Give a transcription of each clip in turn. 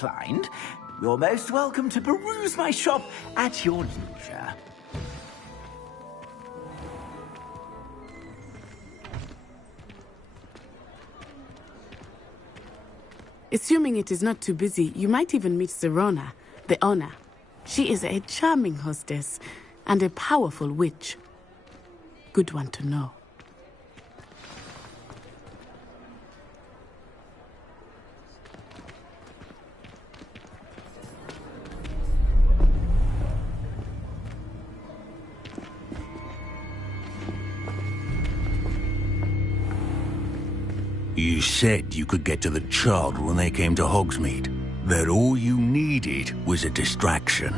inclined, you're most welcome to peruse my shop at your leisure. Assuming it is not too busy, you might even meet Sirona, the owner. She is a charming hostess and a powerful witch. Good one to know. You said you could get to the child when they came to Hogsmeade. That all you needed was a distraction.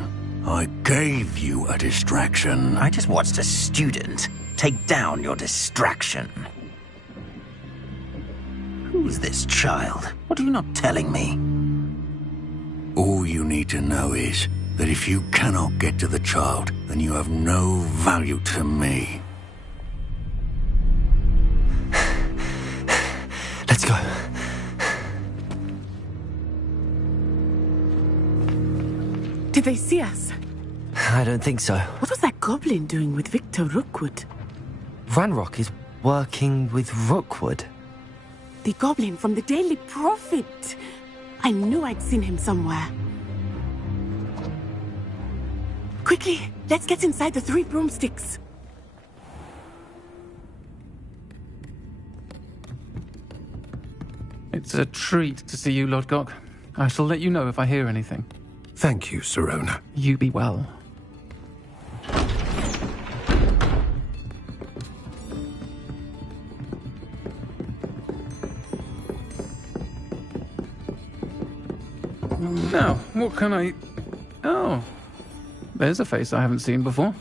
I gave you a distraction. I just watched a student take down your distraction. Who's this child? What are you not telling me? All you need to know is that if you cannot get to the child, then you have no value to me. Let's go. Did they see us? I don't think so. What was that goblin doing with Victor Rookwood? Ranrock is working with Rookwood. The goblin from the Daily Prophet. I knew I'd seen him somewhere. Quickly, let's get inside the 3 broomsticks. It's a treat to see you, Lodgok. I shall let you know if I hear anything. Thank you, Sirona. You be well. Now, what can I... Oh, there's a face I haven't seen before.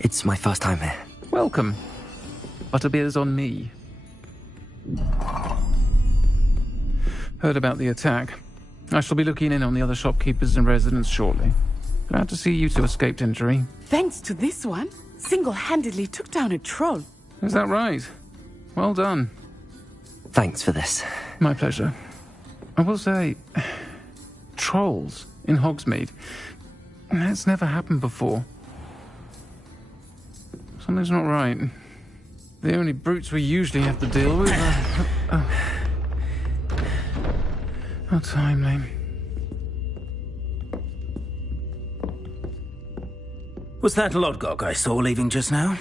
It's my first time here. Welcome. Butterbeer's on me. Heard about the attack. I shall be looking in on the other shopkeepers and residents shortly. Glad to see you two escaped injury. Thanks to this one, single-handedly took down a troll. Is that right? Well done. Thanks for this. My pleasure. I will say, trolls in Hogsmeade. That's never happened before. Something's not right. The only brutes we usually have to deal with are... How timely. Was that Lodgok I saw leaving just now?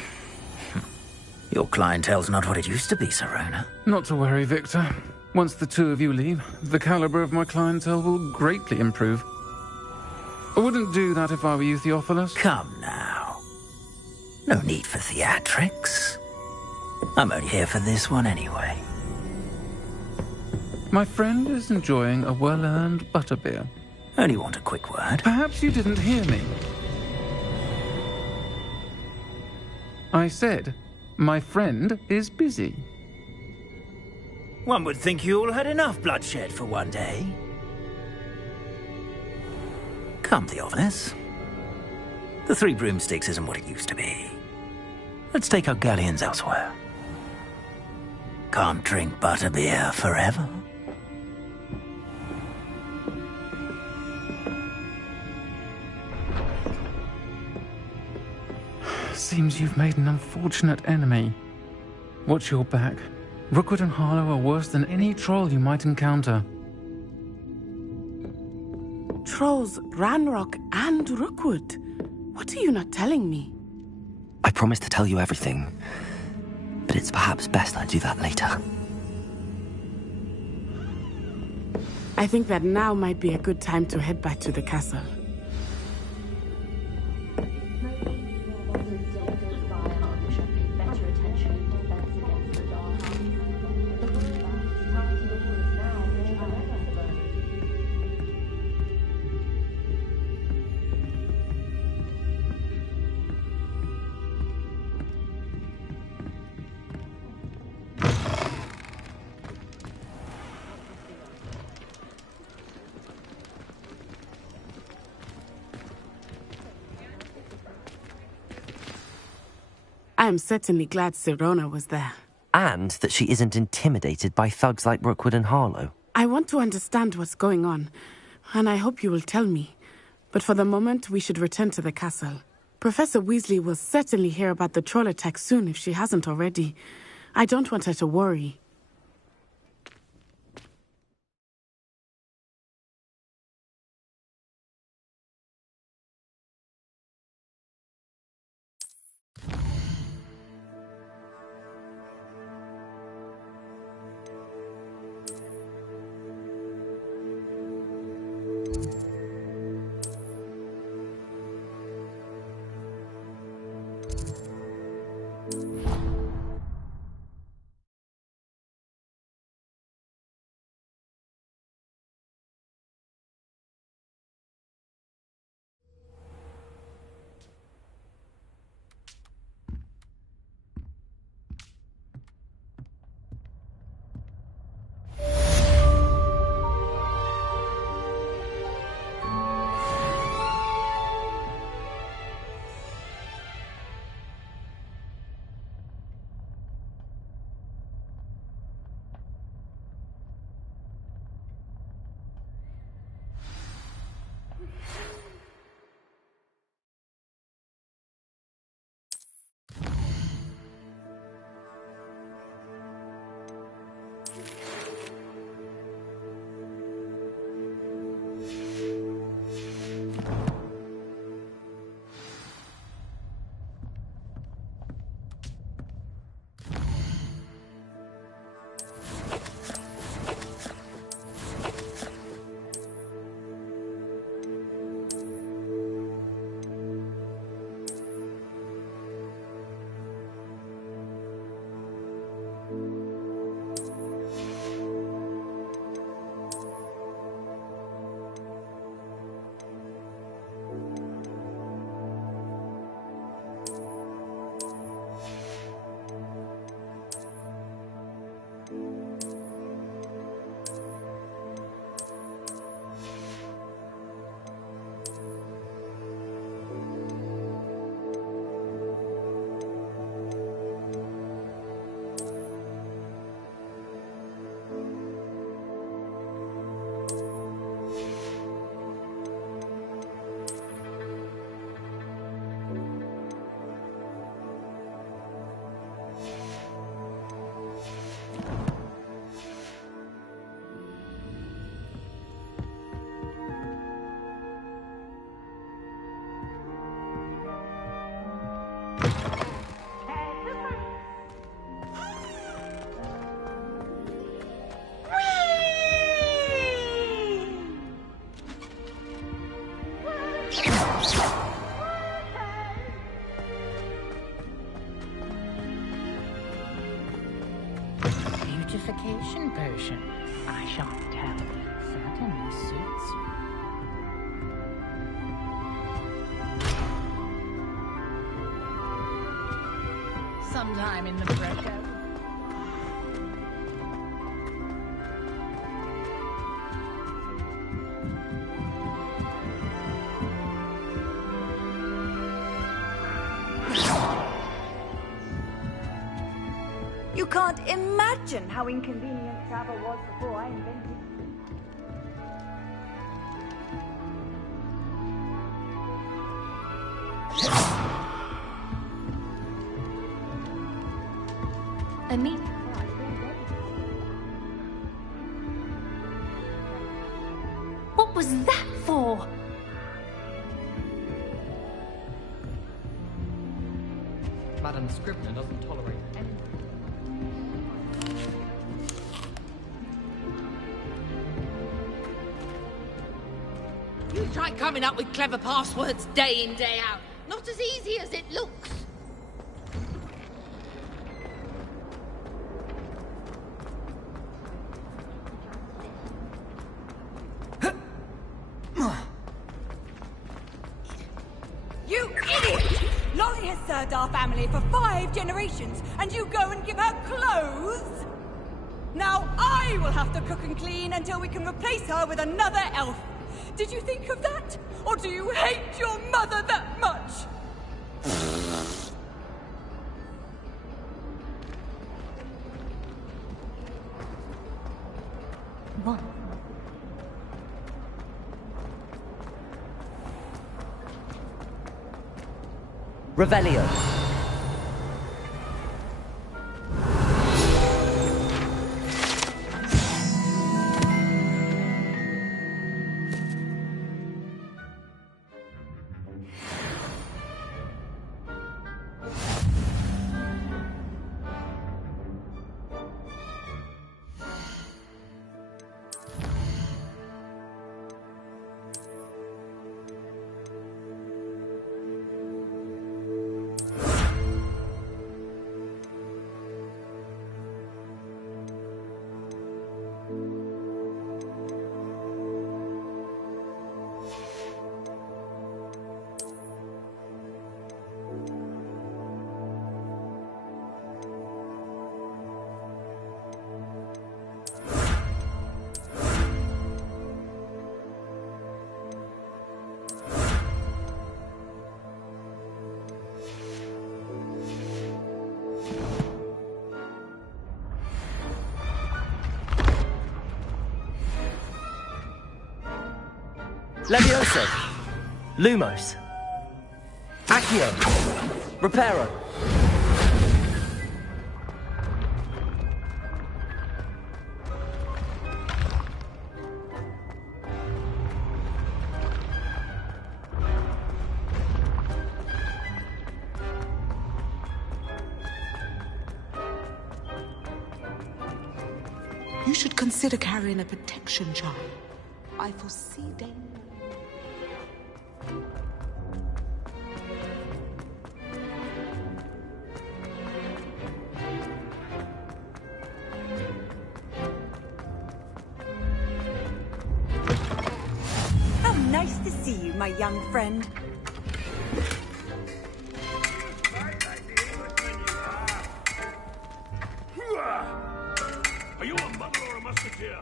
Your clientele's not what it used to be, Sirona. Not to worry, Victor. Once the two of you leave, the caliber of my clientele will greatly improve. I wouldn't do that if I were you, Theophilus. Come now. No need for theatrics. I'm only here for this one anyway. My friend is enjoying a well-earned butterbeer. Only want a quick word. Perhaps you didn't hear me. I said, my friend is busy. One would think you all had enough bloodshed for one day. Come, Theophilus. The 3 broomsticks isn't what it used to be. Let's take our galleons elsewhere. Can't drink butterbeer forever. Seems you've made an unfortunate enemy. Watch your back. Rookwood and Harlow are worse than any troll you might encounter. Trolls, Ranrock, and Rookwood. What are you not telling me? I promised to tell you everything, but it's perhaps best I do that later. I think that now might be a good time to head back to the castle. I am certainly glad Sirona was there. And that she isn't intimidated by thugs like Rookwood and Harlow. I want to understand what's going on, and I hope you will tell me. But for the moment, we should return to the castle. Professor Weasley will certainly hear about the troll attack soon if she hasn't already. I don't want her to worry. Beautification potion. I shan't tell. Certainly suits you. Sometime in the Greco. You can't imagine how inconvenient travel was before I invented it. What was that for? Madam Scribner doesn't tolerate anything. You try coming up with clever passwords day in, day out. Not as easy as it looks. You idiot! Laurie has served our family for 5 generations, and you go and give her clothes? Now I will have to cook and clean until we can replace her with another elf. Did you think of that? Or do you hate your mother that much? Once Revelio. Levioso. Lumos. Accio. Reparo. You should consider carrying a protection charm. I foresee danger. How nice to see you, my young friend. Are you a muggle or a musketeer?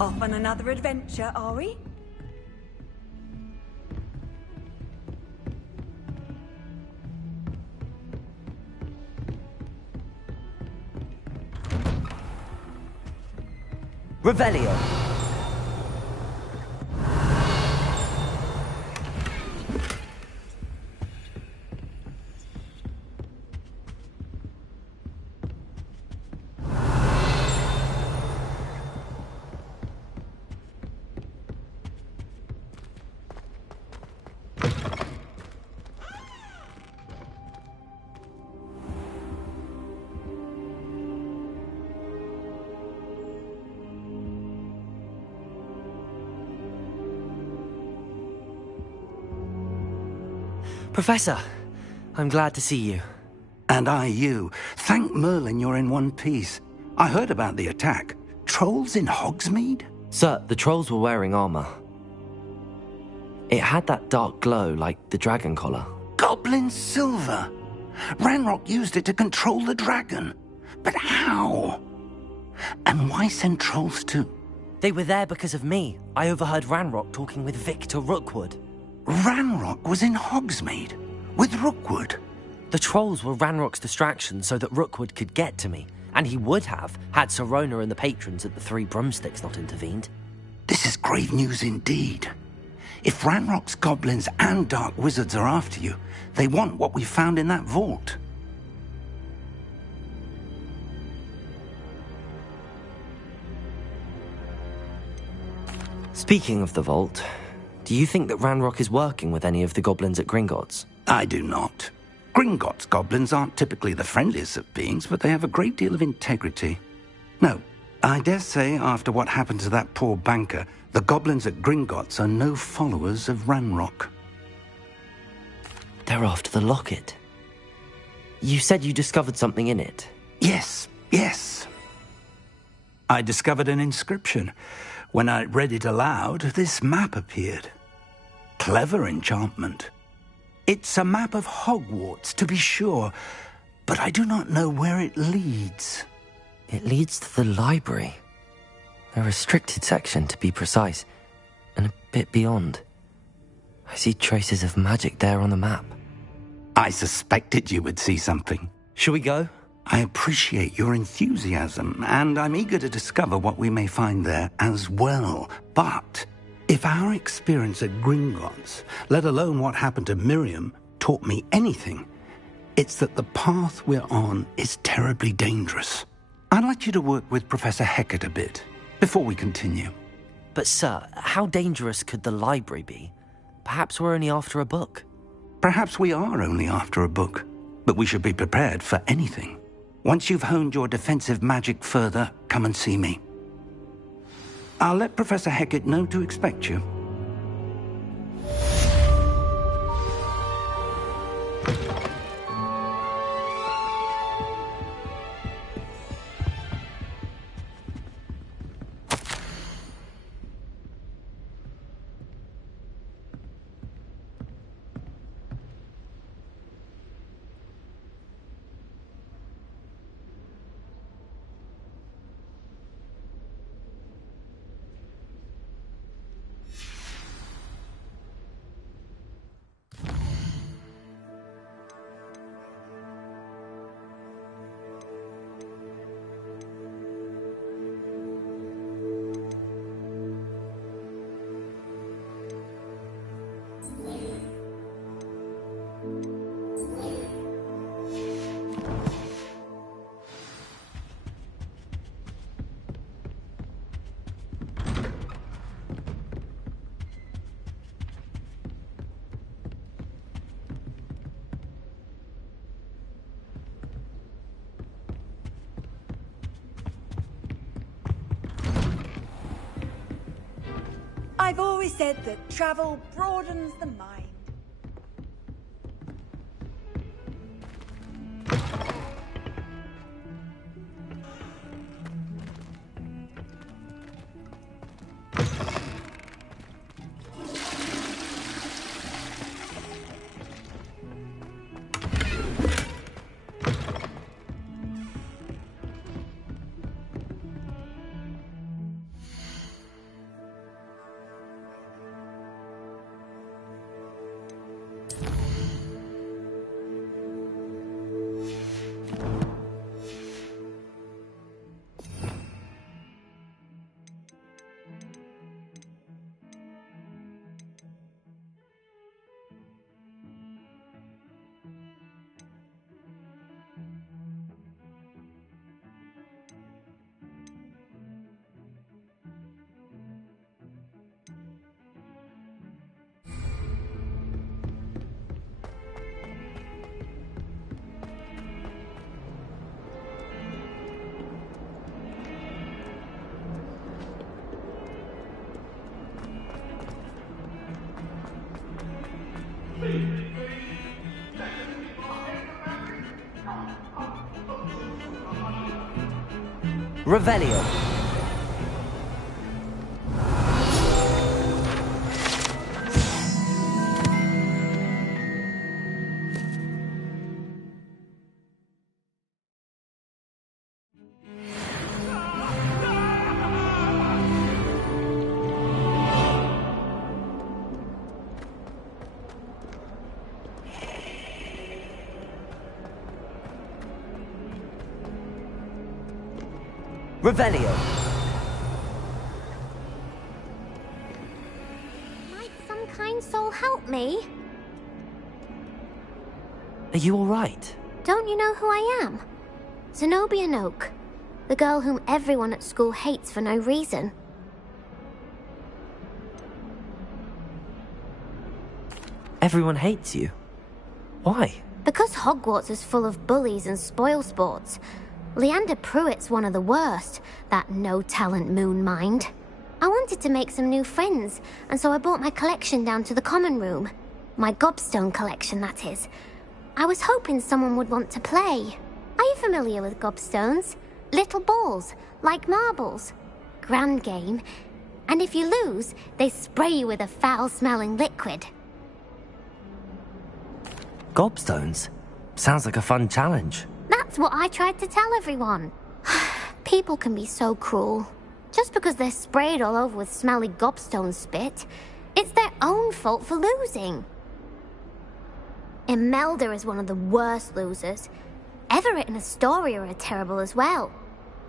Off on another adventure, are we? Revelio. Professor, I'm glad to see you. And I you. Thank Merlin you're in one piece. I heard about the attack. Trolls in Hogsmeade? Sir, the trolls were wearing armor. It had that dark glow like the dragon collar. Goblin silver! Ranrock used it to control the dragon. But how? And why send trolls too? They were there because of me. I overheard Ranrock talking with Victor Rookwood. Ranrock was in Hogsmeade? With Rookwood? The trolls were Ranrock's distraction so that Rookwood could get to me. And he would have, had Sirona and the patrons at the Three Broomsticks not intervened. This is grave news indeed. If Ranrock's goblins and dark wizards are after you, they want what we found in that vault. Speaking of the vault, do you think that Ranrock is working with any of the goblins at Gringotts? I do not. Gringotts goblins aren't typically the friendliest of beings, but they have a great deal of integrity. No, I dare say after what happened to that poor banker, the goblins at Gringotts are no followers of Ranrock. They're after the locket. You said you discovered something in it. Yes. I discovered an inscription. When I read it aloud, this map appeared. Clever enchantment. It's a map of Hogwarts, to be sure, but I do not know where it leads. It leads to the library. A restricted section, to be precise, and a bit beyond. I see traces of magic there on the map. I suspected you would see something. Shall we go? I appreciate your enthusiasm, and I'm eager to discover what we may find there as well. But if our experience at Gringotts, let alone what happened to Miriam, taught me anything, it's that the path we're on is terribly dangerous. I'd like you to work with Professor Hecat a bit before we continue. But sir, how dangerous could the library be? Perhaps we're only after a book. Perhaps we are only after a book, but we should be prepared for anything. Once you've honed your defensive magic further, come and see me. I'll let Professor Hecat know to expect you. I've always said that travel broadens the mind. Revelio. Revelio. Might some kind soul help me? Are you all right? Don't you know who I am? Zenobia Noak, the girl whom everyone at school hates for no reason. Everyone hates you. Why? Because Hogwarts is full of bullies and spoilsports. Leander Pruitt's one of the worst, that no-talent moon mind. I wanted to make some new friends, and so I brought my collection down to the common room. My gobstone collection, that is. I was hoping someone would want to play. Are you familiar with gobstones? Little balls, like marbles. Grand game. And if you lose, they spray you with a foul-smelling liquid. Gobstones? Sounds like a fun challenge. That's what I tried to tell everyone. People can be so cruel. Just because they're sprayed all over with smelly gobstone spit, it's their own fault for losing. Imelda is one of the worst losers. Everett and Astoria are terrible as well.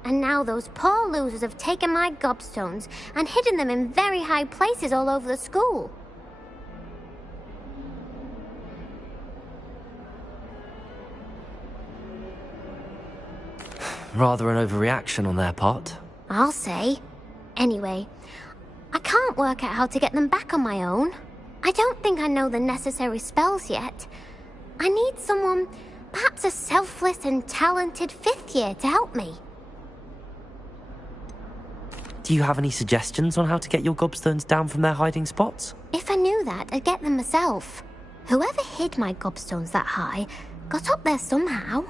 And now those poor losers have taken my gobstones and hidden them in very high places all over the school. Rather an overreaction on their part. I'll say. Anyway, I can't work out how to get them back on my own. I don't think I know the necessary spells yet. I need someone, perhaps a selfless and talented 5th year to help me. Do you have any suggestions on how to get your gobstones down from their hiding spots? If I knew that, I'd get them myself. Whoever hid my gobstones that high got up there somehow.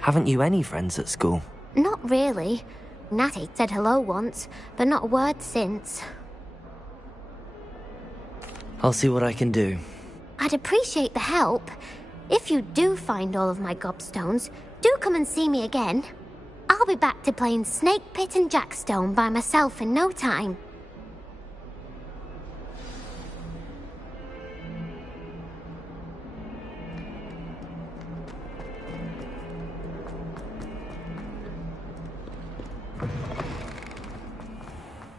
Haven't you any friends at school? Not really. Natty said hello once, but not a word since. I'll see what I can do. I'd appreciate the help. If you do find all of my gobstones, do come and see me again. I'll be back to playing Snake Pit and Jackstone by myself in no time.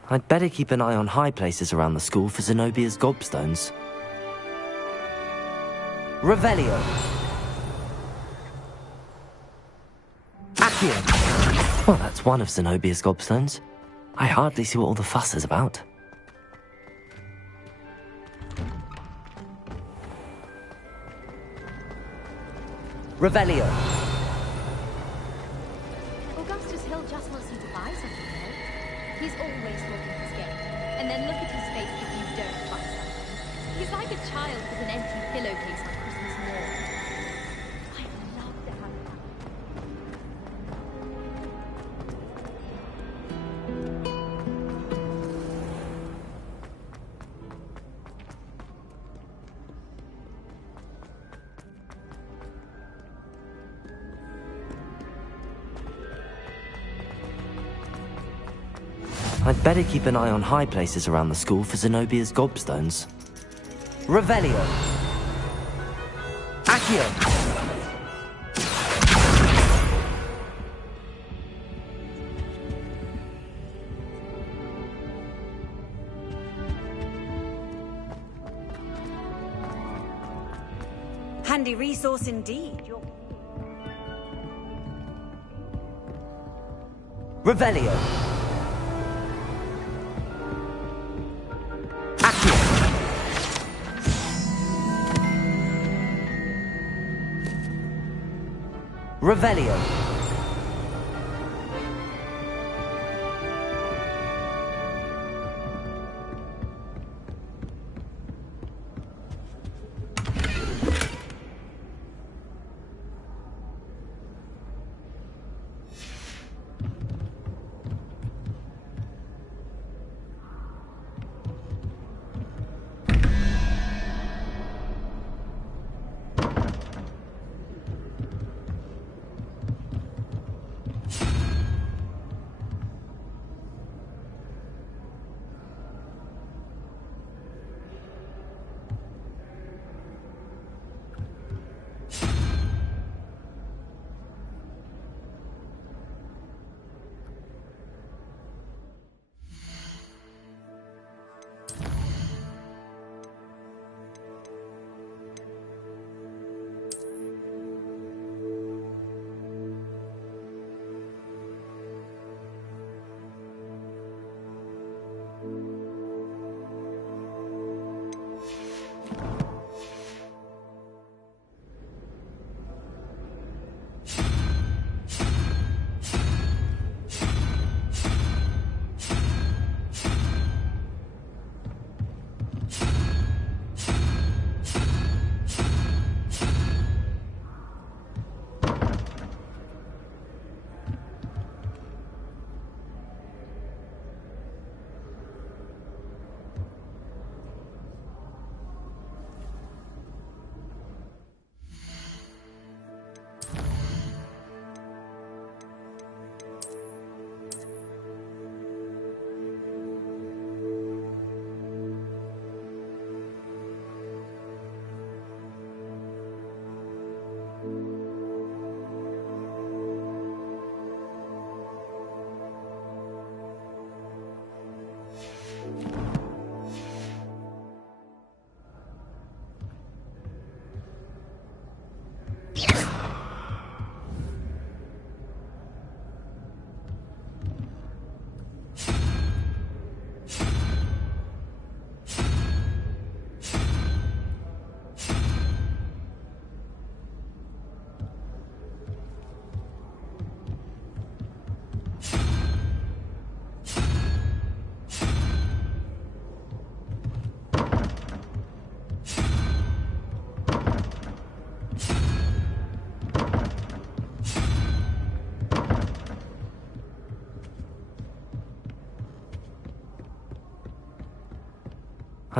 I'd better keep an eye on high places around the school for Zenobia's gobstones. Revelio! Accio! Well, that's one of Zenobia's gobstones. I hardly see what all the fuss is about. Revelio! Augustus Hill just wants you to buy something, though. He's always talking his game. And then look at his face if you don't buy something. He's like a child with an empty pillowcase on Christmas morn. I'd love to have that. I'd better keep an eye on high places around the school for Zenobia's gobstones. Revelio! Accio! Handy resource indeed. Revelio! Revelio.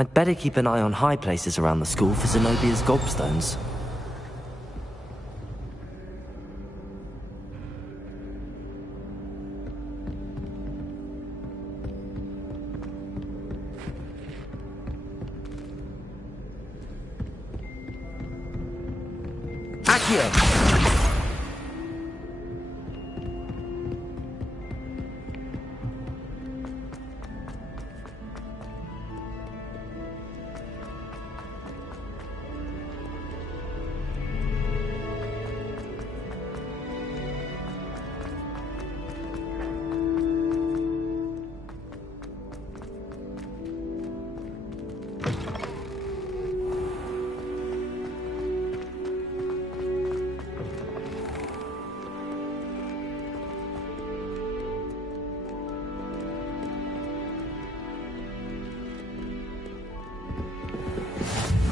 I'd better keep an eye on high places around the school for Zenobia's gobstones.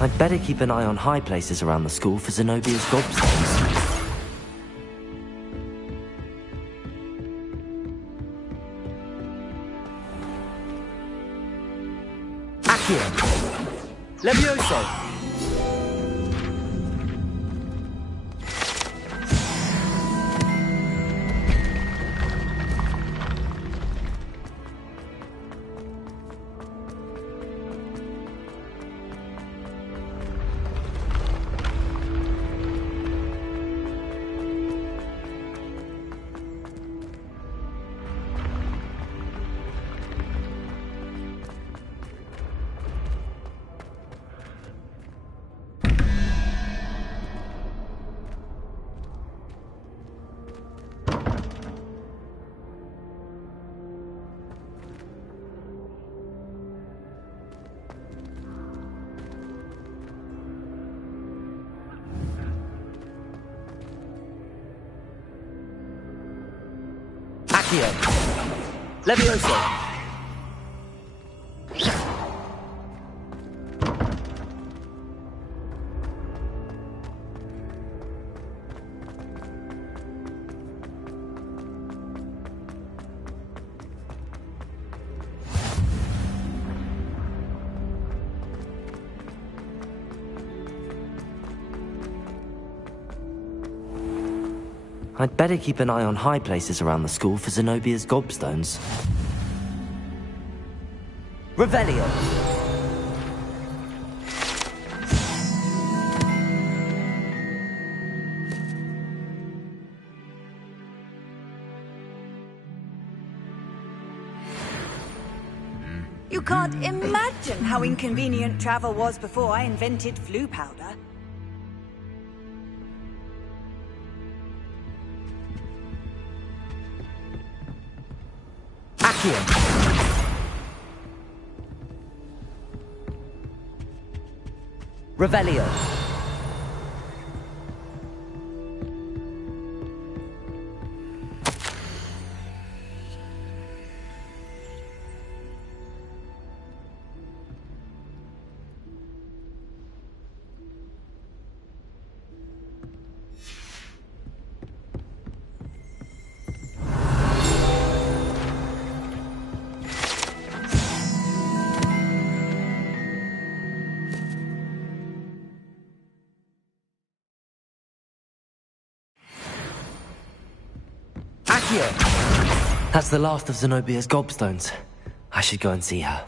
I'd better keep an eye on high places around the school for Zenobia's gobstones. Accio! Levioso! Levioso! I'd better keep an eye on high places around the school for Zenobia's gobstones. Revelio! You can't imagine how inconvenient travel was before I invented flu powder. Revelio. That's the last of Zenobia's gobstones. I should go and see her.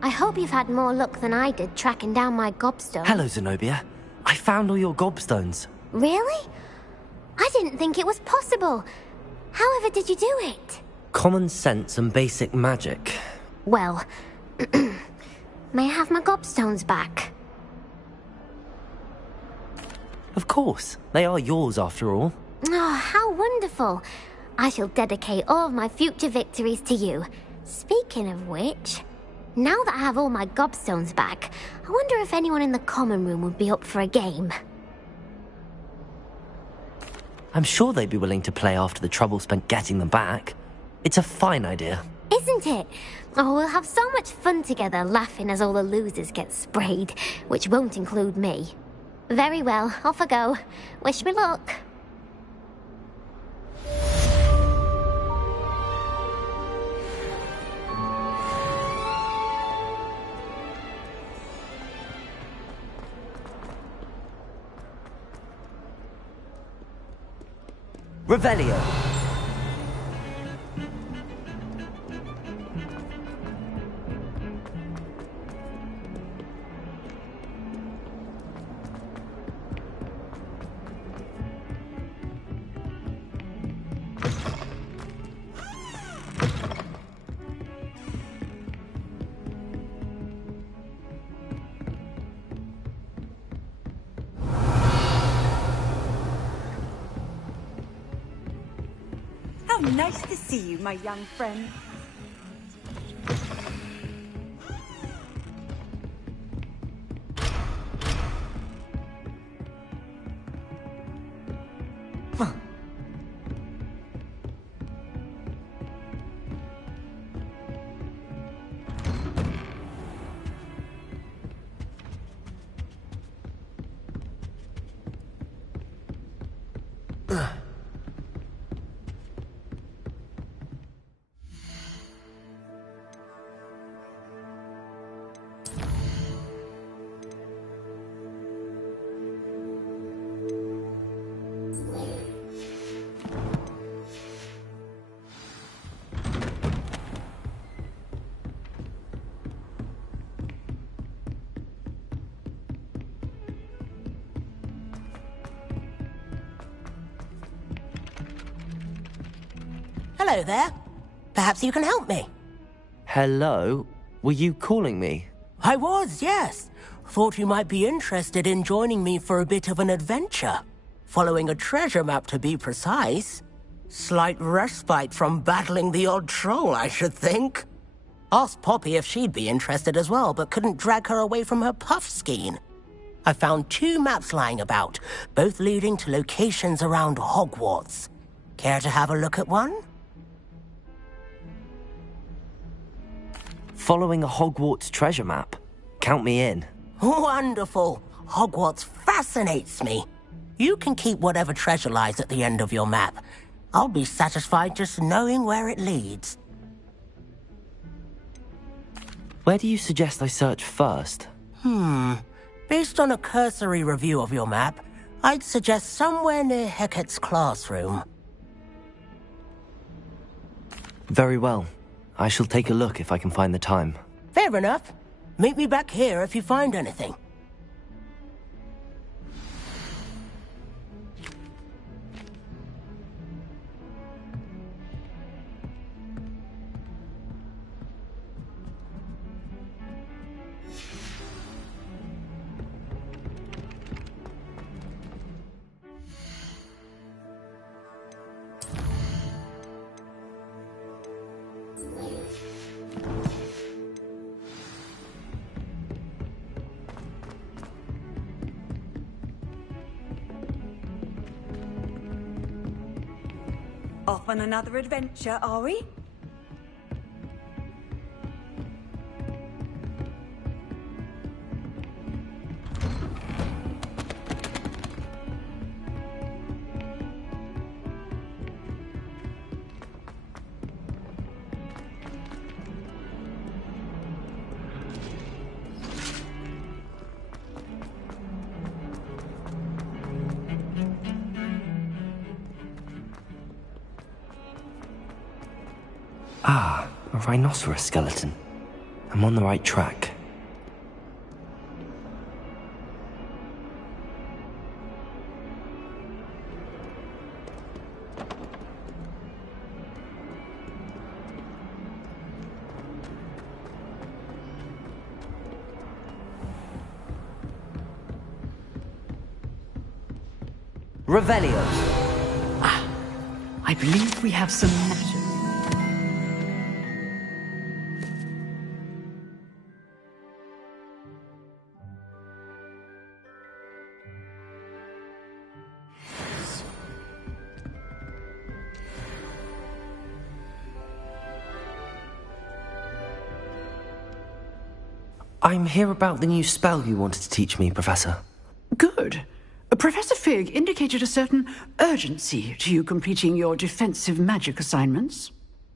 I hope you've had more luck than I did tracking down my gobstone. Hello, Zenobia. I found all your gobstones. Really? I didn't think it was possible. However did you do it? Common sense and basic magic. Well, may I have my gobstones back? Of course. They are yours, after all. Oh, how wonderful. I shall dedicate all of my future victories to you. Speaking of which, now that I have all my gobstones back, I wonder if anyone in the common room would be up for a game. I'm sure they'd be willing to play after the trouble spent getting them back. It's a fine idea. Isn't it? Oh, we'll have so much fun together, laughing as all the losers get sprayed, which won't include me. Very well, off I go. Wish me luck. Revelio. How nice to see you, my young friend. Hello there. Perhaps you can help me. Hello? Were you calling me? I was, yes. Thought you might be interested in joining me for a bit of an adventure. Following a treasure map, to be precise. Slight respite from battling the odd troll, I should think. Asked Poppy if she'd be interested as well, but couldn't drag her away from her puff skein. I found 2 maps lying about, both leading to locations around Hogwarts. Care to have a look at one? Following a Hogwarts treasure map. Count me in. Wonderful. Hogwarts fascinates me. You can keep whatever treasure lies at the end of your map. I'll be satisfied just knowing where it leads. Where do you suggest I search first? Based on a cursory review of your map, I'd suggest somewhere near Hecat's classroom. Very well. I shall take a look if I can find the time. Fair enough. Meet me back here if you find anything. Off on another adventure, are we? Ah, a rhinoceros skeleton. I'm on the right track. Revelio. Ah, I believe we have some magic. I'm here about the new spell you wanted to teach me, Professor. Good. Professor Fig indicated a certain urgency to you completing your defensive magic assignments.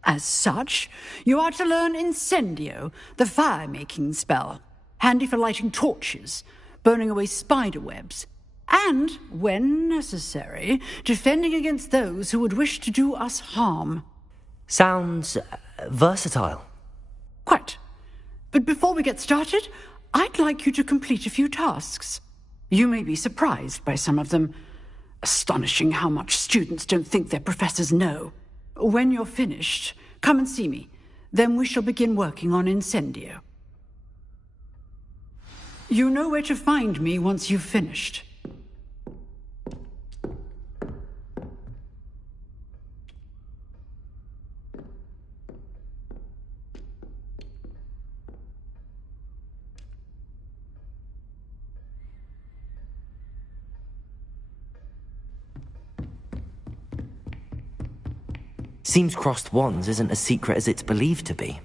As such, you are to learn Incendio, the fire-making spell, handy for lighting torches, burning away spider webs, and, when necessary, defending against those who would wish to do us harm. Sounds versatile. Quite. But before we get started, I'd like you to complete a few tasks. You may be surprised by some of them. Astonishing how much students don't think their professors know. When you're finished, come and see me. Then we shall begin working on Incendio. You know where to find me once you've finished. Seems crossed wands isn't as secret as it's believed to be.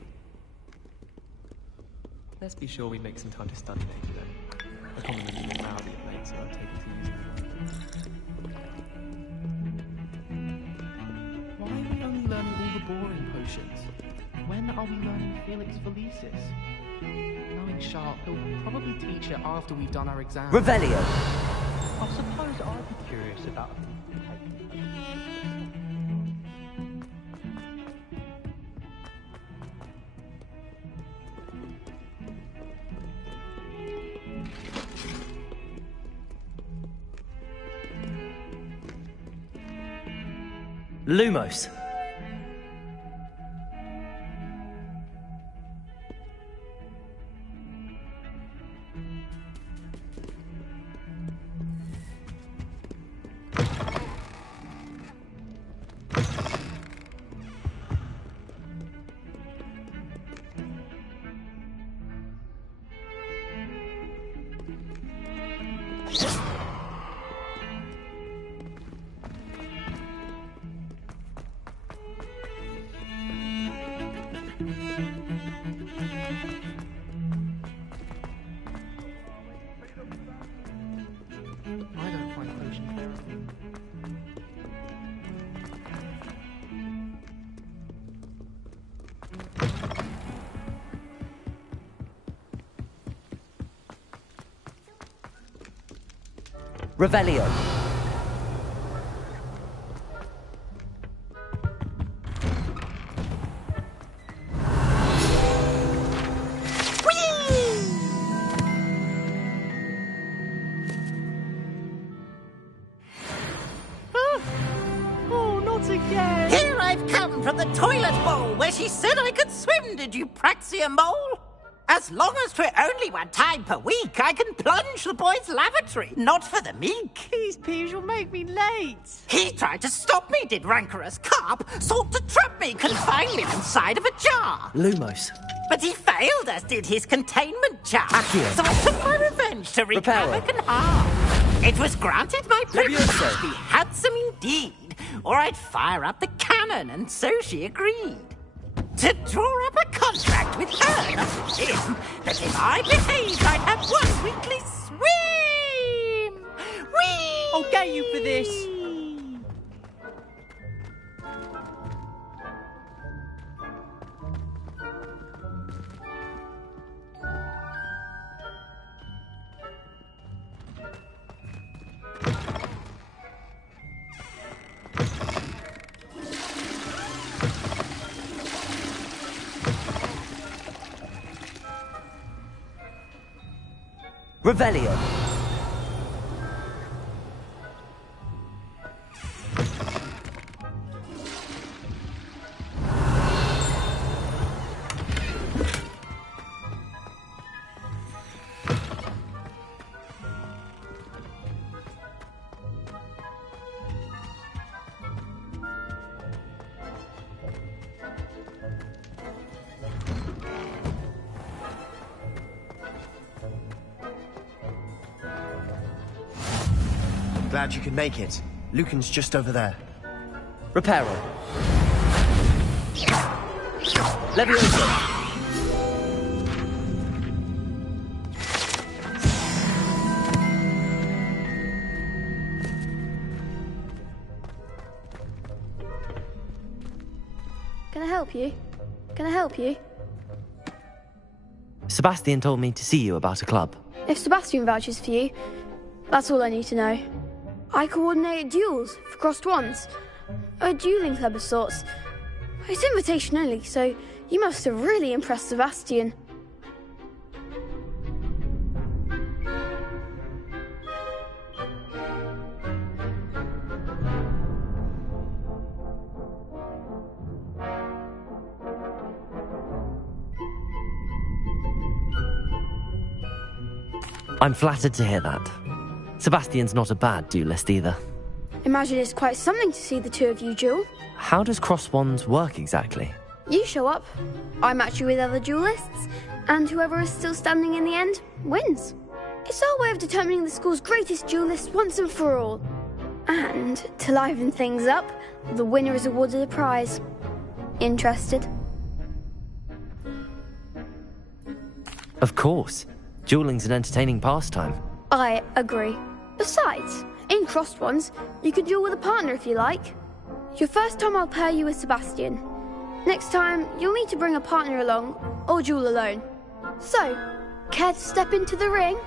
Let's be sure we make some time to study later, though. A common meeting now be late, so I'll take it easy. Why are we only learning all the boring potions? When are we learning Felix Felicis? Knowing Sharp, he'll probably teach it after we've done our exam. Revelio. I suppose I'd be curious about... Lumos. I don't find potion therapy. Revelio. Oh, not again! Here I've come from the toilet bowl where she said I could swim, did you praxia mole? As long as 'twere only one time per week, I can plunge the boy's lavatory, not for the meek. These peas will make me late. He tried to stop me, did rancorous carp, sought to trap me, confine me inside of a jar. Lumos. But he failed, as did his containment charm. Accio. So I took my revenge to wreak Reparo. havoc and harm. It was granted my privilege to be handsome indeed, or I'd fire up the cannon, and so she agreed. To draw up a contract with her, not with him, that if I behaved, I'd have one weekly swim! Whee! I'll get you for this. Revelio. Glad you could make it. Lucan's just over there. Reparo. Levioso. Can I help you? Can I help you? Sebastian told me to see you about a club. If Sebastian vouches for you, that's all I need to know. I coordinate duels for crossed wands. A dueling club of sorts. It's invitation only, so you must have really impressed Sebastian. I'm flattered to hear that. Sebastian's not a bad duelist either. Imagine it's quite something to see the two of you duel. How does cross wands work exactly? You show up, I match you with other duelists, and whoever is still standing in the end wins. It's our way of determining the school's greatest duelist once and for all. And to liven things up, the winner is awarded a prize. Interested? Of course. Dueling's an entertaining pastime. I agree. Besides, in crossed ones, you can duel with a partner if you like. Your first time I'll pair you with Sebastian. Next time, you'll need to bring a partner along, or duel alone. So, care to step into the ring?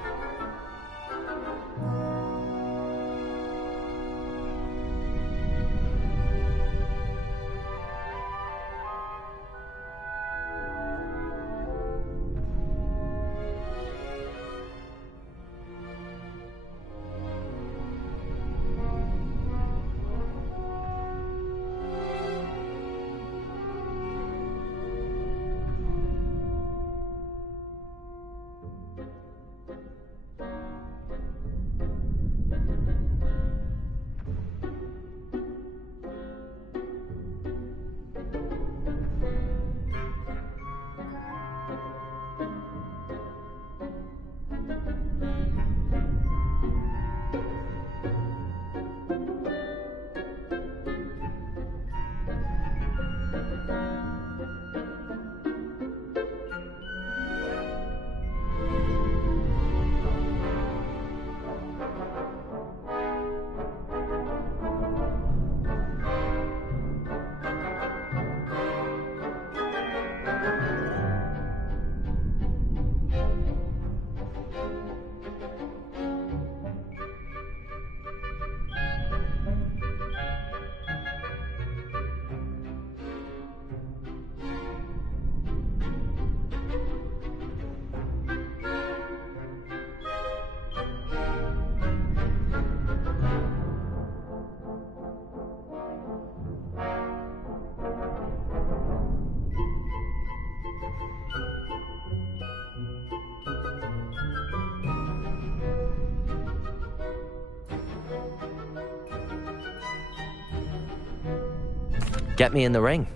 Get me in the ring.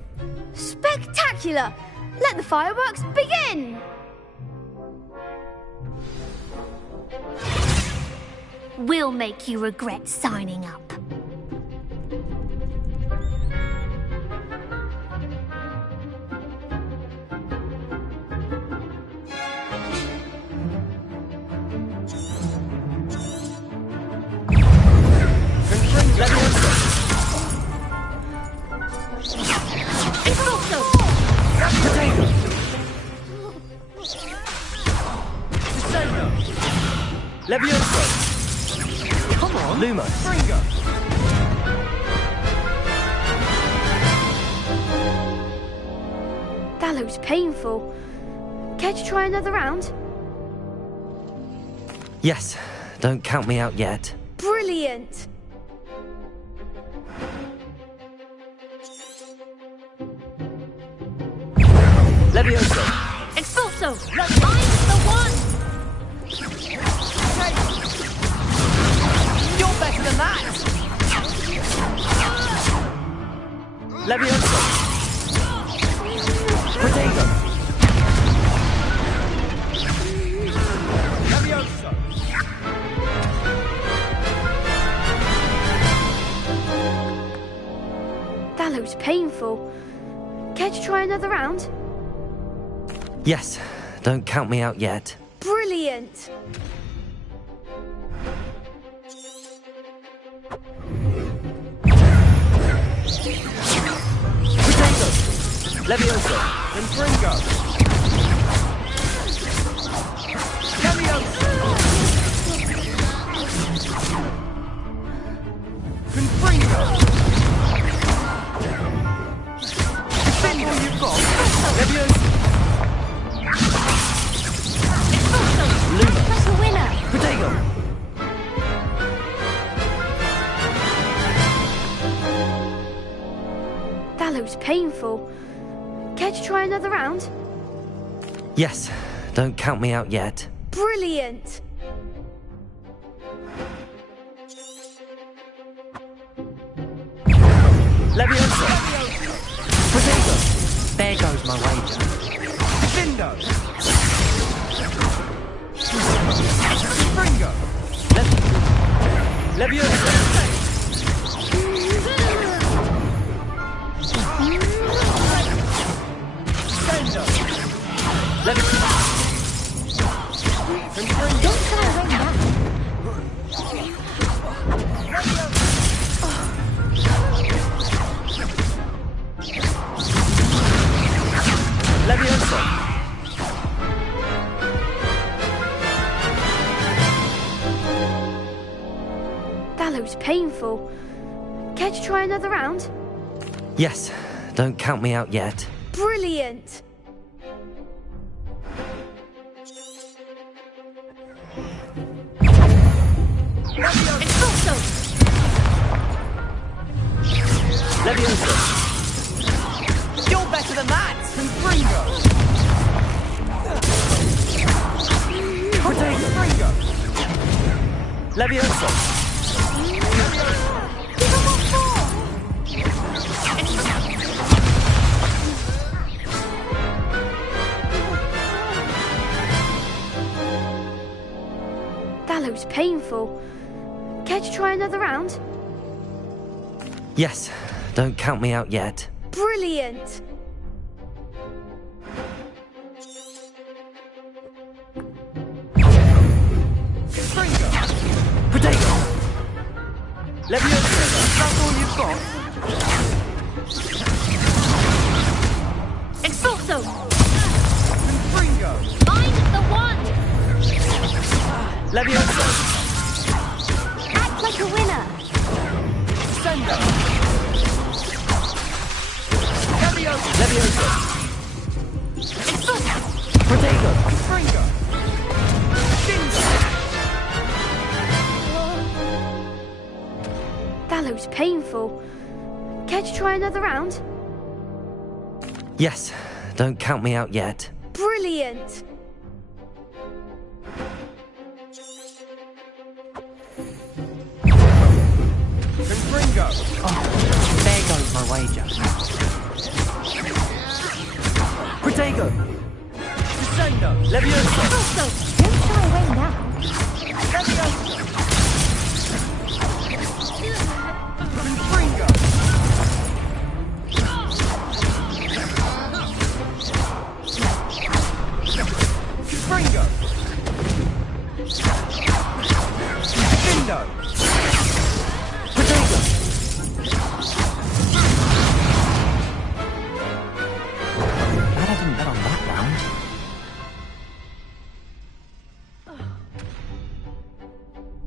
Spectacular! Let the fireworks begin! We'll make you regret signing up. Levioso! Come on! Lumos! Fringo! That looks painful. Care to try another round? Yes, don't count me out yet. Brilliant! Levioso! Expulso! I'm the one! You're better than that! Levioso! Protego! Levioso! That looks painful. Care to try another round? Yes, don't count me out yet. Brilliant! Protego! Levioso! Confringo! Levioso! Confringo! Defend all you've got! Levioso! Luma! That's a winner! Protego! That looks painful. Care to try another round? Yes, don't count me out yet. Brilliant! Levioso! Protego! There goes my wager. Defendo! Confringo! Levioso! Defendo! Levioso! Confringo! Don't try and win that! Levioso! That looks painful. Care to try another round? Yes, don't count me out yet. Brilliant! Expulso! Levioso! You're better than that! Confringo! Protego! Confringo! Levioso! Give him what for! That looks painful. Care to try another round? Yes, don't count me out yet. Brilliant! Confringo! Protego! Levioso! That's all you've got? Expulso! Confringo! I'm the one! Levioso! Act like a winner! Sendo! Levioso! Expulso! Protego! Confringo! Dindo! That looks painful. Care to try another round? Yes, don't count me out yet. Brilliant! Confringo! There goes my wager. Protego! Descendo! Levioso! Expulso! Don't shy away now! Levioso! Confringo! Confringo! Defendo! Protego! Glad I didn't bet on that round.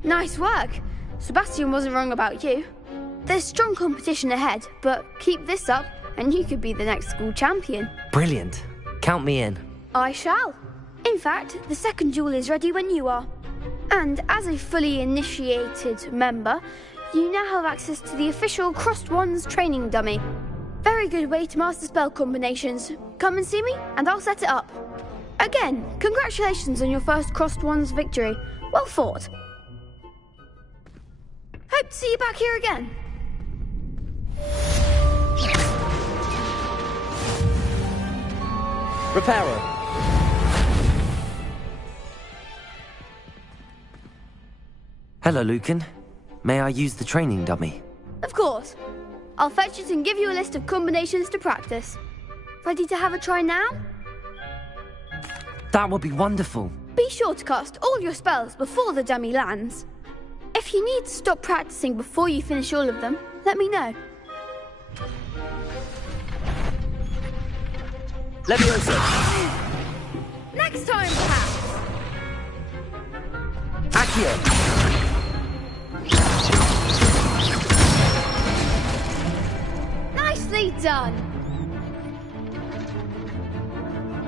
Nice work! Sebastian wasn't wrong about you. There's strong competition ahead, but keep this up and you could be the next school champion. Brilliant. Count me in. I shall. In fact, the second duel is ready when you are. And as a fully initiated member, you now have access to the official Crossed Wands training dummy. Very good way to master spell combinations. Come and see me, and I'll set it up. Again, congratulations on your first Crossed Wands victory. Well fought. Hope to see you back here again. Reparo. Hello, Lucan. May I use the training dummy? Of course. I'll fetch it and give you a list of combinations to practice. Ready to have a try now? That would be wonderful. Be sure to cast all your spells before the dummy lands. If you need to stop practicing before you finish all of them, let me know. Leviosa. Next time, perhaps. Accio. Nicely done.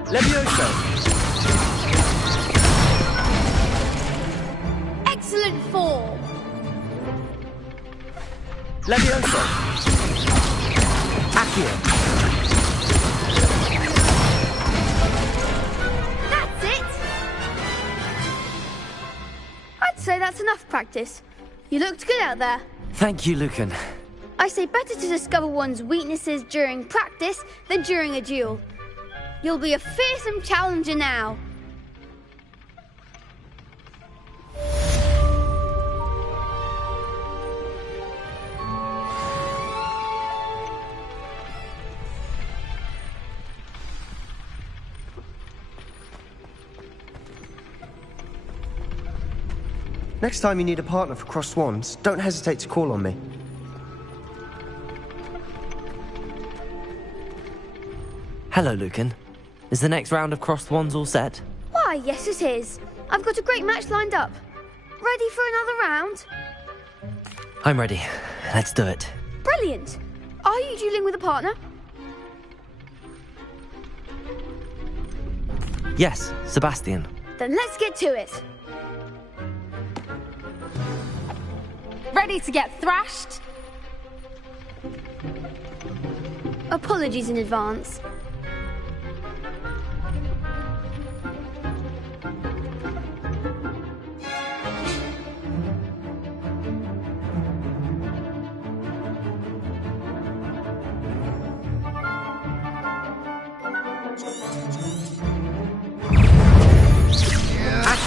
Leviosa. Excellent form. Leviosa. Accio. That's it. I'd say that's enough practice. You looked good out there. Thank you, Lucan. I say better to discover one's weaknesses during practice than during a duel. You'll be a fearsome challenger now. Next time you need a partner for Crossed Wands, don't hesitate to call on me. Hello, Lucan. Is the next round of Crossed Wands all set? Why, yes it is. I've got a great match lined up. Ready for another round? I'm ready. Let's do it. Brilliant. Are you dueling with a partner? Yes, Sebastian. Then let's get to it. Ready to get thrashed? Apologies in advance.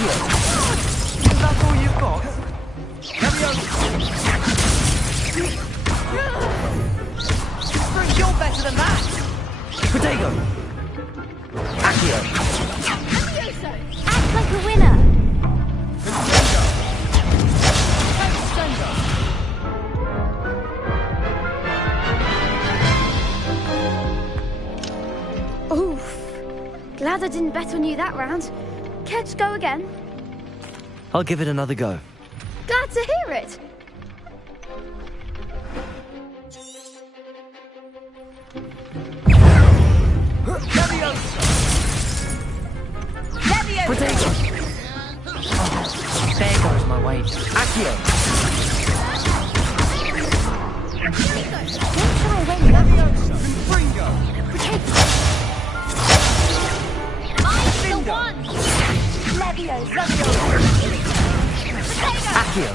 Is that all you've got? You're better than that! Protego! Accio! Act like a winner! Oof. Glad I didn't bet on you that round. Care to go again? I'll give it another go. Glad to hear it. Protego! Oh, there goes my wage. Accio! Don't try away now. I'm the one! Accio!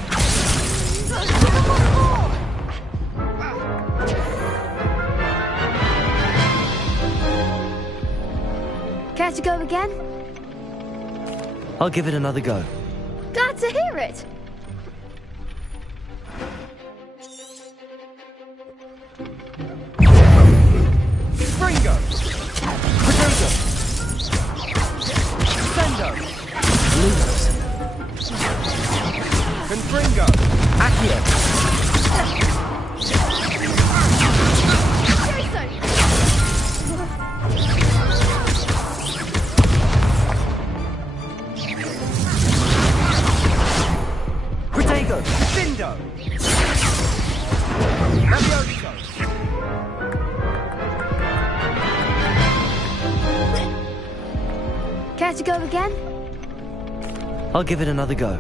Care to go again? I'll give it another go. Glad to hear it. Springo! Protego! Sendo! Lumos! Confringo! Accio! Protego! Findo! Levioso! Care to go again? I'll give it another go.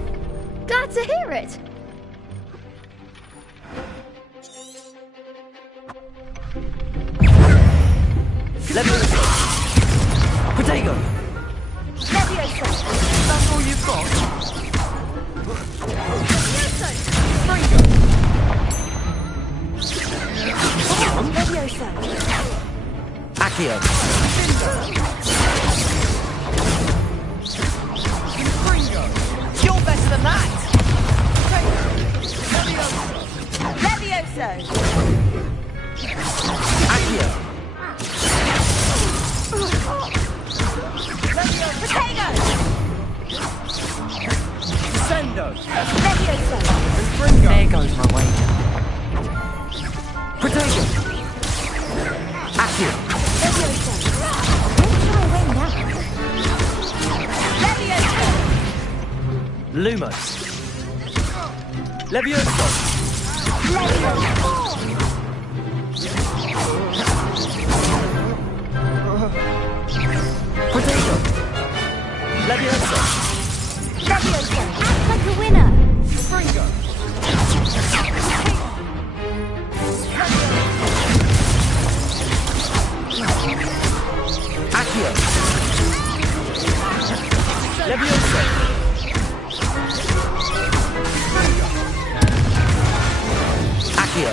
Glad to hear it. Leviosa! Protego! Leviosa! That's all you've got? Leviosa! Springo! Leviosa! Accio! Springo! You're better than that! Levioso! Accio! Potato! Sendo! Levioso! Springo! There goes my wager. Protego! Accio! Levioso! When shall I win now? Levioso! Lumos! Levioso! Levioso! Protego! Levioso! Levioso! Act like a winner! Springo! Accio! Levioso! Accio!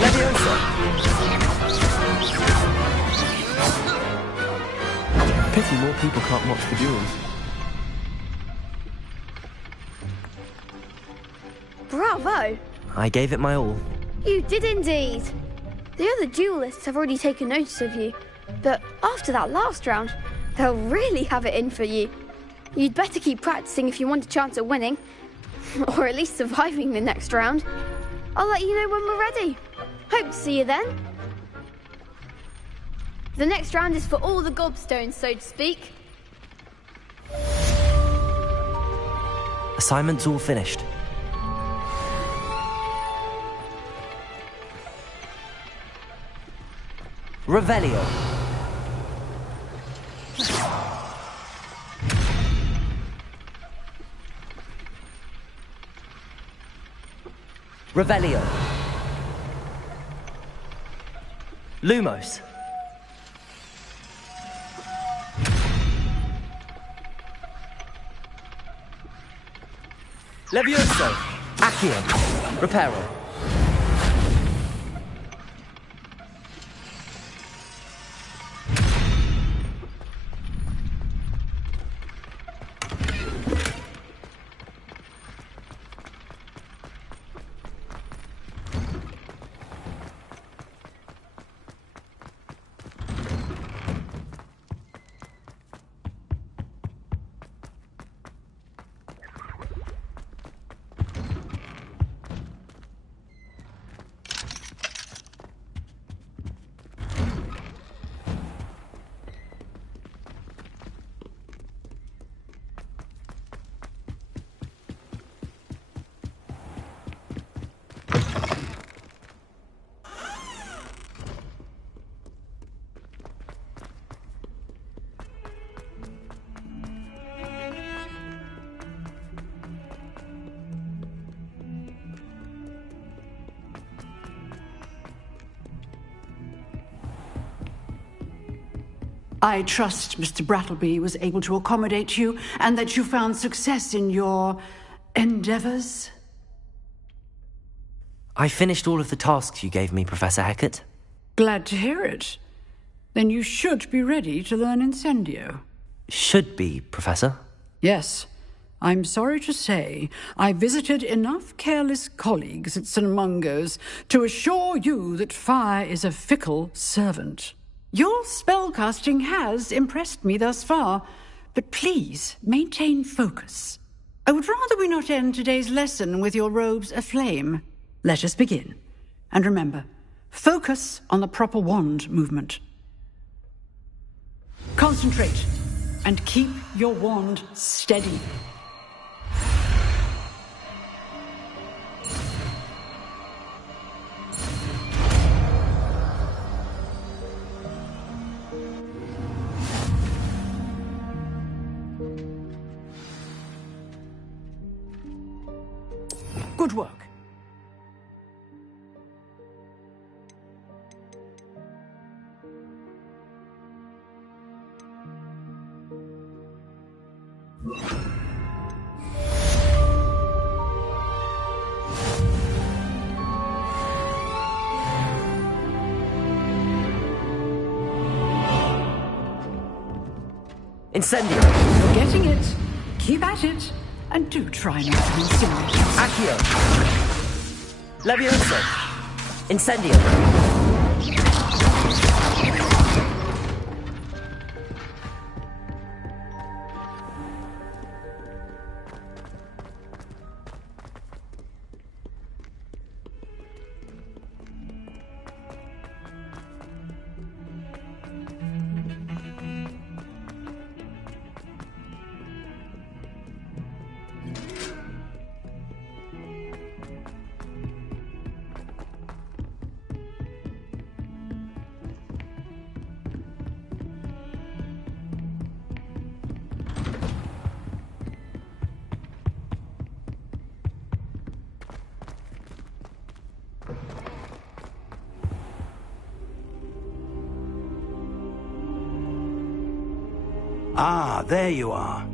Levioso! Pity more people can't watch the duels. Bravo! I gave it my all. You did indeed. The other duelists have already taken notice of you, but after that last round, they'll really have it in for you. You'd better keep practicing if you want a chance at winning, or at least surviving the next round. I'll let you know when we're ready. Hope to see you then. The next round is for all the gobstones, so to speak. Assignment's all finished. Revelio. Revelio. Lumos. Levioso. Accio. Reparo. I trust Mr. Brattleby was able to accommodate you and that you found success in your endeavors. I finished all of the tasks you gave me, Professor Hecat. Glad to hear it. Then you should be ready to learn Incendio. Should be, Professor. Yes. I'm sorry to say, I visited enough careless colleagues at St. Mungo's to assure you that fire is a fickle servant. Your spellcasting has impressed me thus far, but please maintain focus. I would rather we not end today's lesson with your robes aflame. Let us begin. And remember, focus on the proper wand movement. Concentrate and keep your wand steady. Good work. Incendio! You're getting it. Keep at it. And do try not to incinerate. Accio! Levioso! Incendio! Ah, there you are.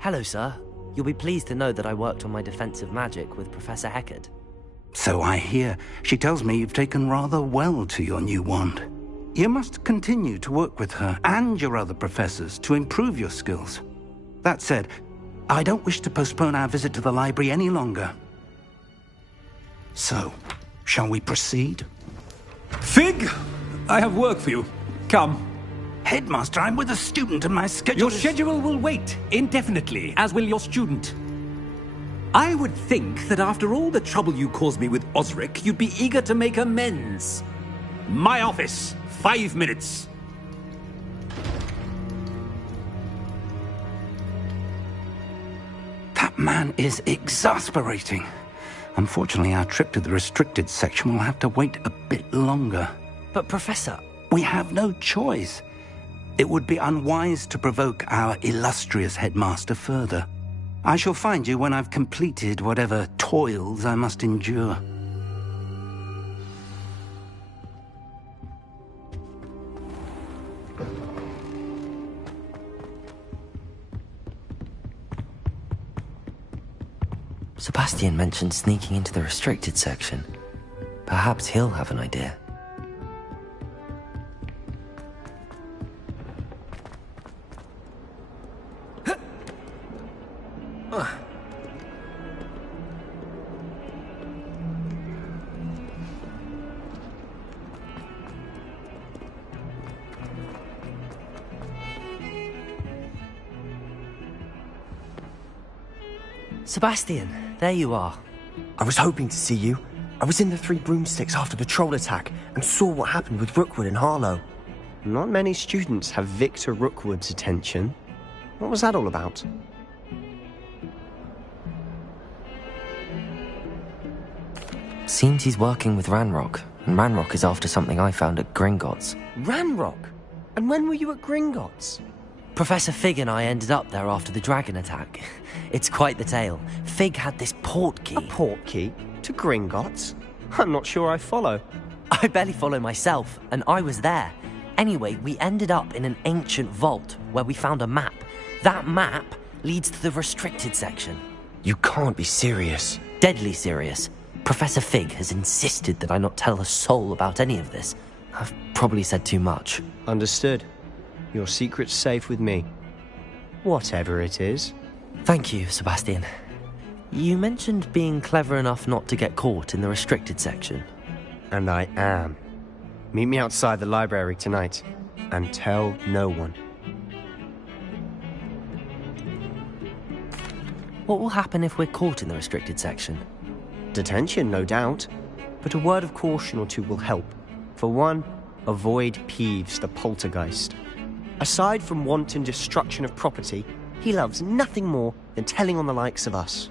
Hello, sir. You'll be pleased to know that I worked on my defensive magic with Professor Heckard. So I hear. She tells me you've taken rather well to your new wand. You must continue to work with her and your other professors to improve your skills. That said, I don't wish to postpone our visit to the library any longer. So, shall we proceed? Fig! I have work for you. Come. Headmaster, I'm with a student and my schedule Your schedule will wait indefinitely, as will your student. I would think that after all the trouble you caused me with Osric, you'd be eager to make amends. My office, 5 minutes. That man is exasperating. Unfortunately, our trip to the restricted section will have to wait a bit longer. But, Professor... We have no choice. It would be unwise to provoke our illustrious headmaster further. I shall find you when I've completed whatever toils I must endure. Sebastian mentioned sneaking into the restricted section. Perhaps he'll have an idea. Sebastian, there you are. I was hoping to see you. I was in the Three Broomsticks after the troll attack and saw what happened with Rookwood and Harlow. Not many students have Victor Rookwood's attention. What was that all about? Seems he's working with Ranrock, and Ranrock is after something I found at Gringotts. Ranrock? And when were you at Gringotts? Professor Fig and I ended up there after the dragon attack. It's quite the tale. Fig had this port key. A port key? To Gringotts? I'm not sure I follow. I barely follow myself, and I was there. Anyway, we ended up in an ancient vault where we found a map. That map leads to the restricted section. You can't be serious. Deadly serious. Professor Fig has insisted that I not tell a soul about any of this. I've probably said too much. Understood. Your secret's safe with me. Whatever it is. Thank you, Sebastian. You mentioned being clever enough not to get caught in the restricted section. And I am. Meet me outside the library tonight, and tell no one. What will happen if we're caught in the restricted section? Detention, no doubt. But a word of caution or two will help. For one, avoid Peeves, the poltergeist. Aside from wanton destruction of property, he loves nothing more than telling on the likes of us.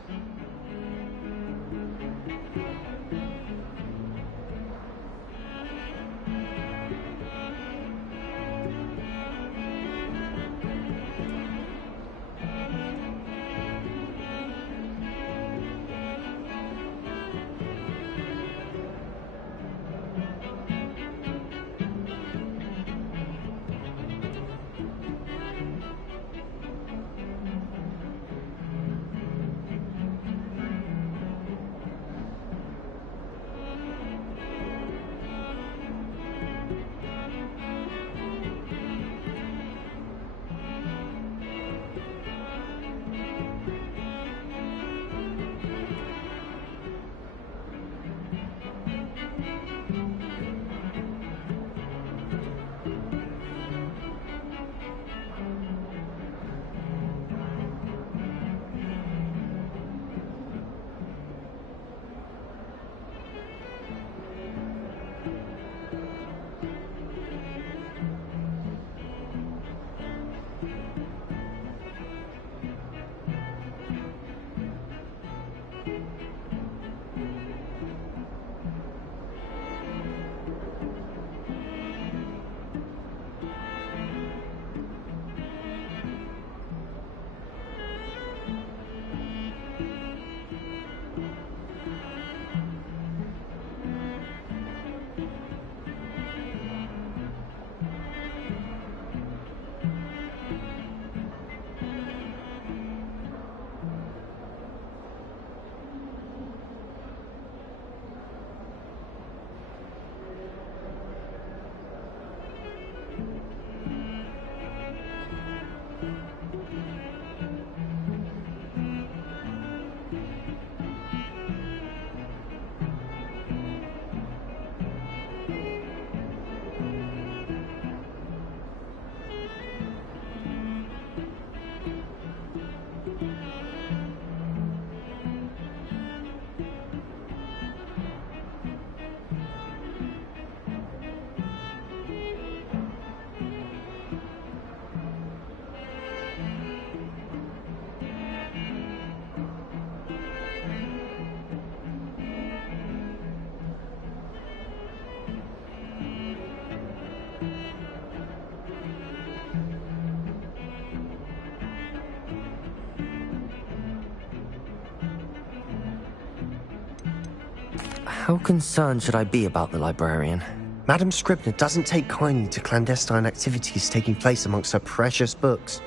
How concerned should I be about the librarian? Madam Scribner doesn't take kindly to clandestine activities taking place amongst her precious books,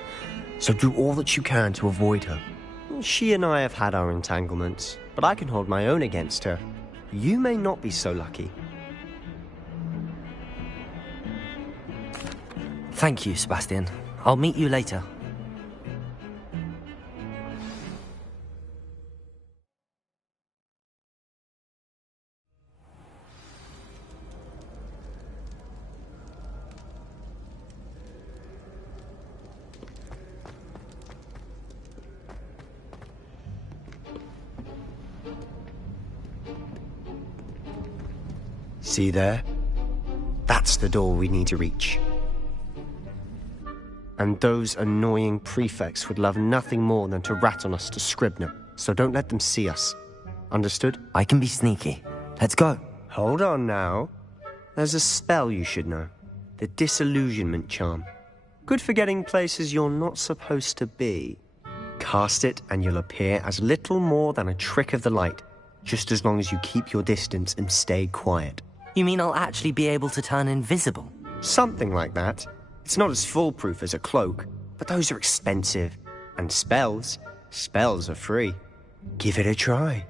so do all that you can to avoid her. She and I have had our entanglements, but I can hold my own against her. You may not be so lucky. Thank you, Sebastian. I'll meet you later. See there? That's the door we need to reach. And those annoying prefects would love nothing more than to rat on us to Scribner, so don't let them see us. Understood? I can be sneaky. Let's go. Hold on now. There's a spell you should know. The Disillusionment Charm. Good for getting places you're not supposed to be. Cast it and you'll appear as little more than a trick of the light, just as long as you keep your distance and stay quiet. You mean I'll actually be able to turn invisible? Something like that. It's not as foolproof as a cloak, but those are expensive. And spells are free. Give it a try.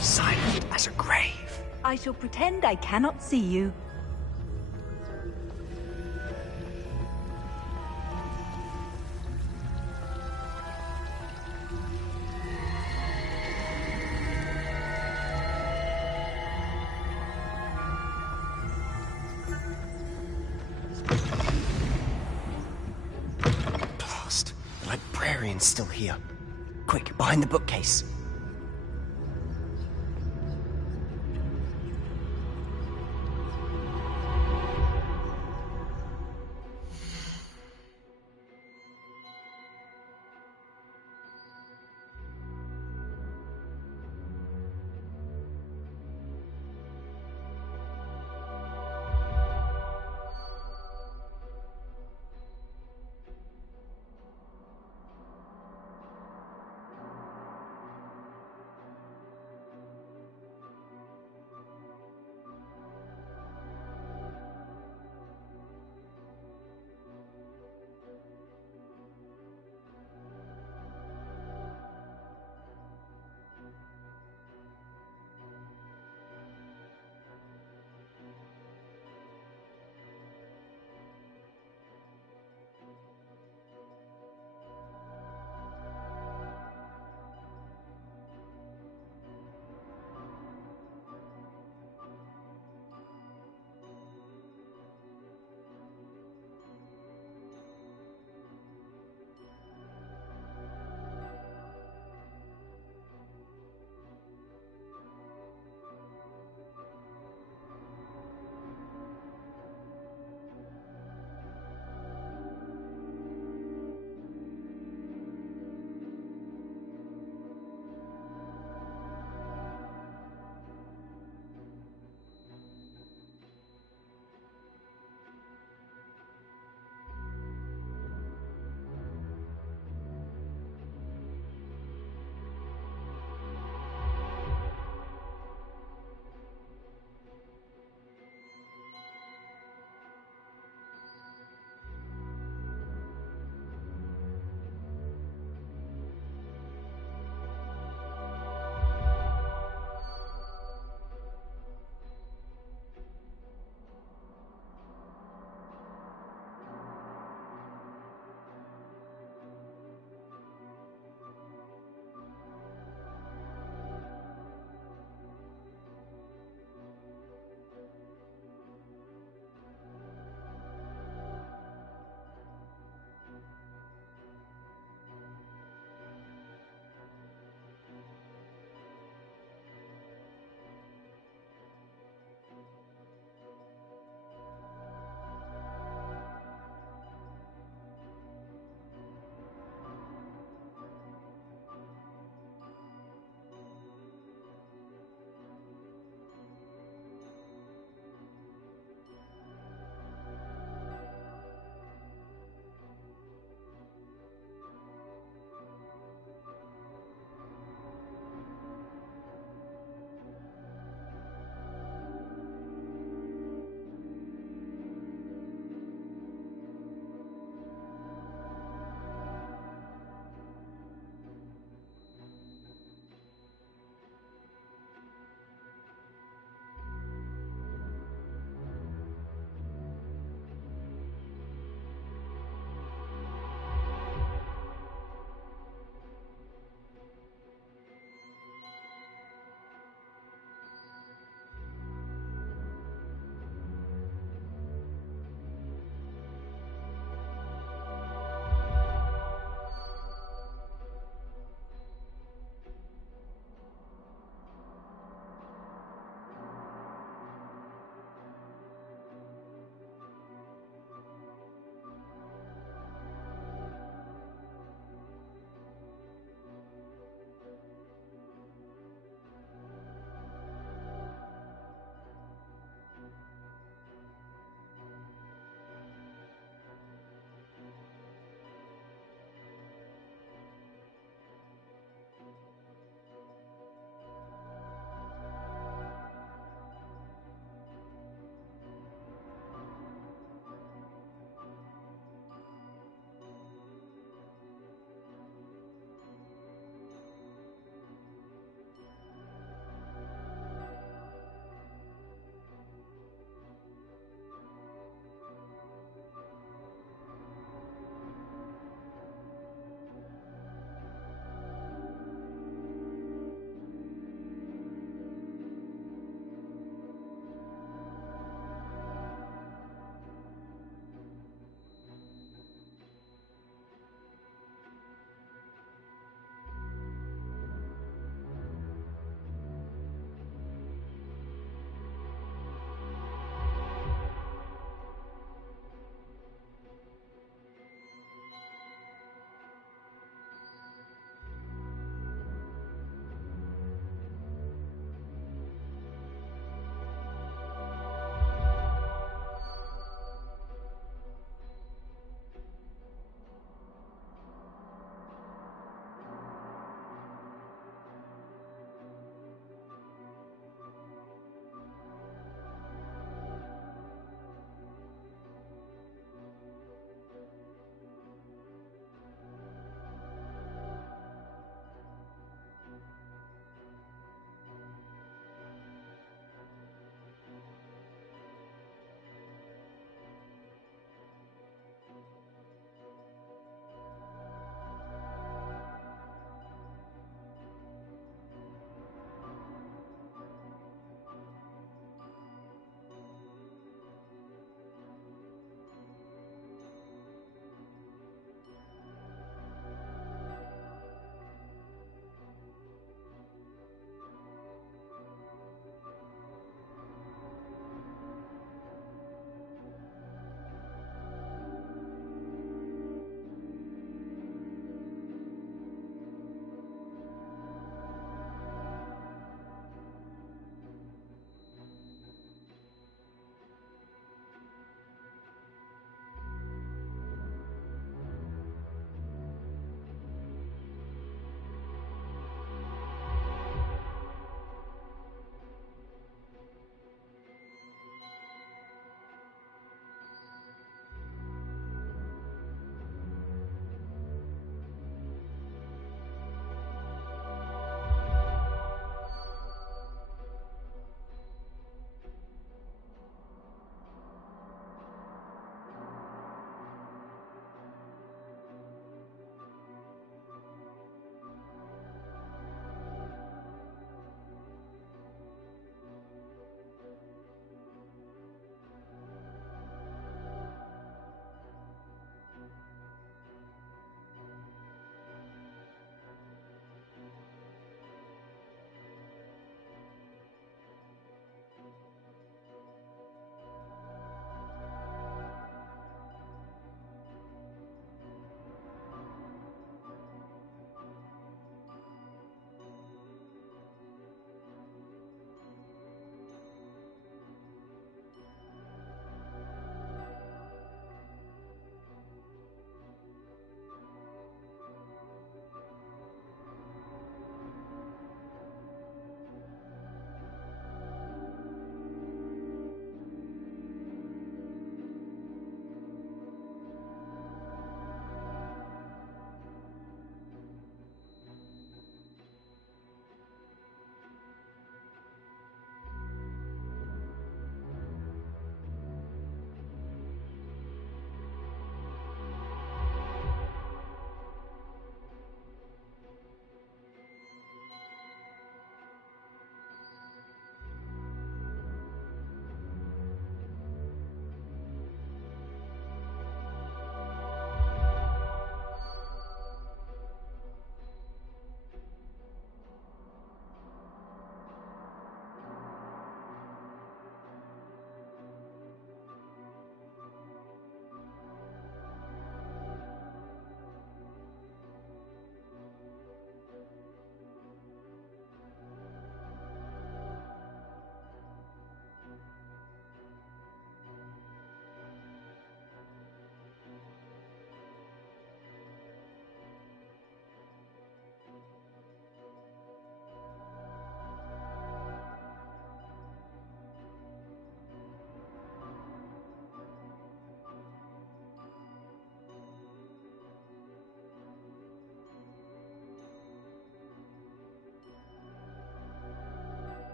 Silent as a grave. I shall pretend I cannot see you. Blast! The librarian's still here. Quick, behind the bookcase.